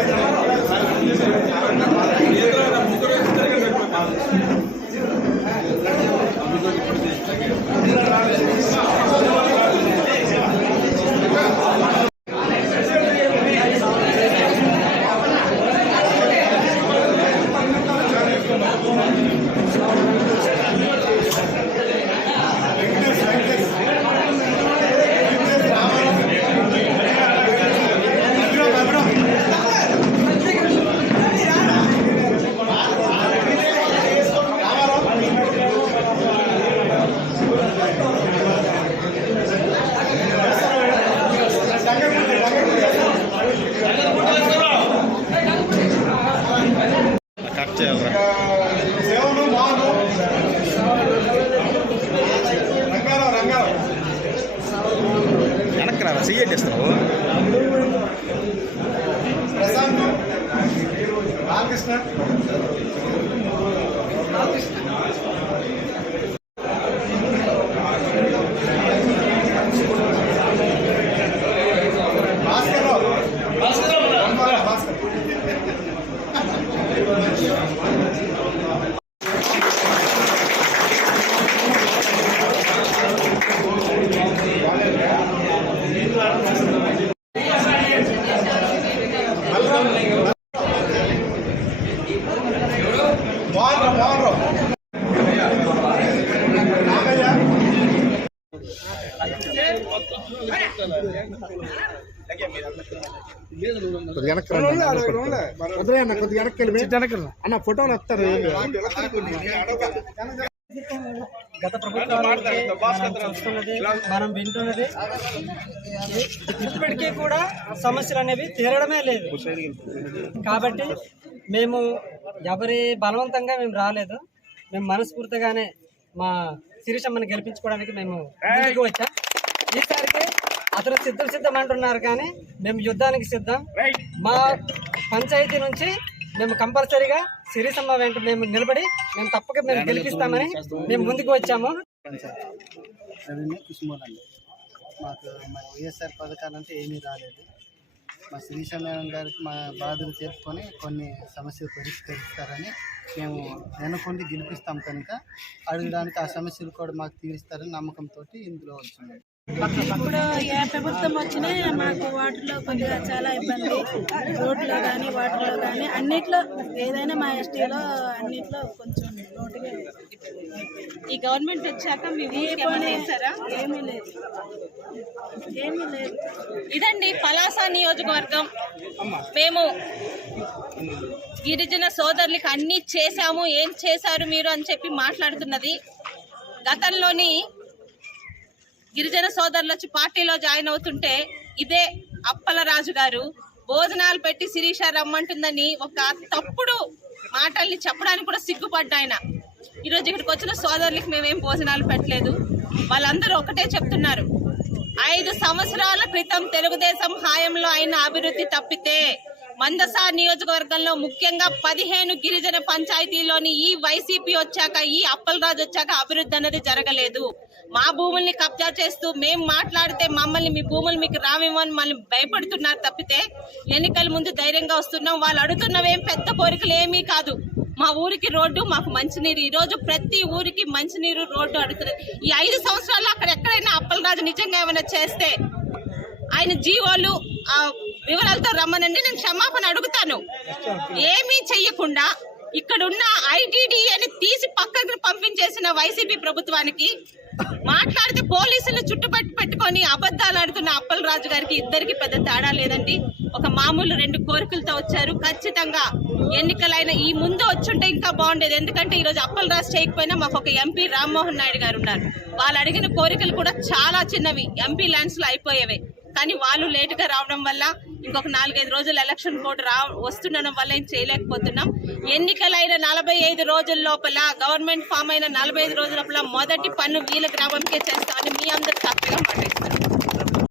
Thank you. వచ్చాయవరా సేవలు మాను రంగారావు రంగారావు. వెనక్కి రారా? సీఎం చేస్తావు ప్రశాంత్ రామకృష్ణ కొద్దిగా వెనక్కి రండి అన్న. అన్న కొద్దిగా వెనక్కి వెళ్ళి. అన్న ఫోటోలు వస్తారు. గత చూస్తున్నది మనం వింటున్నది ఇప్పటికీ కూడా సమస్యలు అనేవి తీరడమే లేదు. కాబట్టి మేము ఎవరి బలవంతంగా మేము రాలేదు. మేము మనస్ఫూర్తిగానే మా శిరీషమ్మని గెలిపించుకోవడానికి మేము ముందుకు వచ్చాం. ఈసారికి అతను సిద్ధం సిద్ధం అంటున్నారు కానీ మేము యుద్ధానికి సిద్ధం. మా పంచాయతీ నుంచి మేము కంపల్సరీగా సిరిసమ్మ వెంట మేము నిలబడి మేము తప్పక మేము గెలిపిస్తామని మేము ముందుకు వచ్చాము. మాకు మన వైఎస్ఆర్ పథకాలంటే ఏమీ రాలేదు. మా శ్రీశైలం గారికి మా బాధలు చెప్పుకొని కొన్ని సమస్యలు పరిష్కరిస్తారని మేము వెనుకొండి గెలిపిస్తాం కనుక అడగడానికి ఆ సమస్యలు కూడా మాకు తీరుస్తారని నమ్మకంతో ఇందులో వచ్చాము ఇప్పుడు ఏ ప్రభుత్వం వచ్చినా మాకు వాటర్లో కొద్దిగా చాలా ఇబ్బంది. రోడ్లో కానీ వాటర్లో కానీ అన్నిట్లో ఏదైనా మా ఎస్టీలో అన్నిట్లో కొంచెం లోటుగా ఈ గవర్నమెంట్ వచ్చాక ఏమీ లేదు. ఏమీ లేదు. ఇదండి పలాస నియోజకవర్గం. మేము గిరిజన సోదరులకి అన్ని చేశాము ఏం చేశారు మీరు అని చెప్పి మాట్లాడుతున్నది. గతంలోని గిరిజన సోదరులు వచ్చి పార్టీలో జాయిన్ అవుతుంటే ఇదే అప్పలరాజు గారు భోజనాలు పెట్టి శిరీష రమ్మంటుందని ఒక తప్పుడు మాటల్ని చెప్పడానికి కూడా సిగ్గుపడ్డా ఆయన. ఈరోజు ఇక్కడికి వచ్చిన సోదరులకి మేమేం భోజనాలు పెట్టలేదు. వాళ్ళందరూ ఒకటే చెప్తున్నారు. ఐదు సంవత్సరాల క్రితం తెలుగుదేశం హాయంలో అయిన అభివృద్ధి తప్పితే మందసా నియోజకవర్గంలో ముఖ్యంగా పదిహేను గిరిజన పంచాయతీలోని ఈ వైసీపీ వచ్చాక ఈ అప్పలరాజు వచ్చాక అభివృద్ధి అనేది జరగలేదు. మా భూముల్ని కబ్జా చేస్తూ మేము మాట్లాడితే మమ్మల్ని మీ భూములు మీకు రావేమని మళ్ళీ భయపడుతున్నారు తప్పితే ఎన్నికల ముందు ధైర్యంగా వస్తున్నాం. వాళ్ళు అడుగుతున్నవేం పెద్ద కోరికలు ఏమీ కాదు. మా ఊరికి రోడ్డు మాకు మంచినీరు. ఈ రోజు ప్రతి ఊరికి మంచినీరు రోడ్డు అడుగుతుంది ఈ ఐదు సంవత్సరాల్లో అక్కడ ఎక్కడైనా అప్పలరాజు నిజంగా ఏమైనా చేస్తే ఆయన జీవోలు వివరాలతో రమ్మనండి నేను క్షమాపణ అడుగుతాను. ఏమీ చెయ్యకుండా ఇక్కడున్న ఐటీడీఏని తీసి పక్కకు పంపించేసిన వైసీపీ ప్రభుత్వానికి మాట్లాడితే పోలీసులు చుట్టుపట్టి పెట్టుకొని అబద్ధాలు ఆడుతున్న అప్పలరాజు గారికి ఇద్దరికి పెద్ద తేడా లేదండి. ఒక మామూలు రెండు కోరికలతో వచ్చారు. ఖచ్చితంగా ఎన్నికలైన ఈ ముందు వచ్చుంటే ఇంకా బాగుండేది. ఎందుకంటే ఈ రోజు అప్పలరాజు చేయకపోయినా మాకు ఒక ఎంపీ రామ్మోహన్ నాయుడు గారు ఉన్నారు. వాళ్ళు అడిగిన కోరికలు కూడా చాలా చిన్నవి. ఎంపీ ల్యాండ్స్లో అయిపోయేవి అయిపోయేవే. కానీ వాళ్ళు లేటుగా రావడం వల్ల ఇంకొక నాలుగైదు రోజులు ఎలక్షన్ కోడ్ రా వస్తుండడం వల్ల ఏం చేయలేకపోతున్నాం. ఎన్నికలైన నలభై ఐదు రోజుల లోపల గవర్నమెంట్ ఫామ్ అయిన నలభై ఐదు రోజుల లోపల మొదటి పన్ను వీళ్ళ గ్రామంకే చేస్తామని మీ అందరికి తప్పగా మాట్లాడుతున్నారు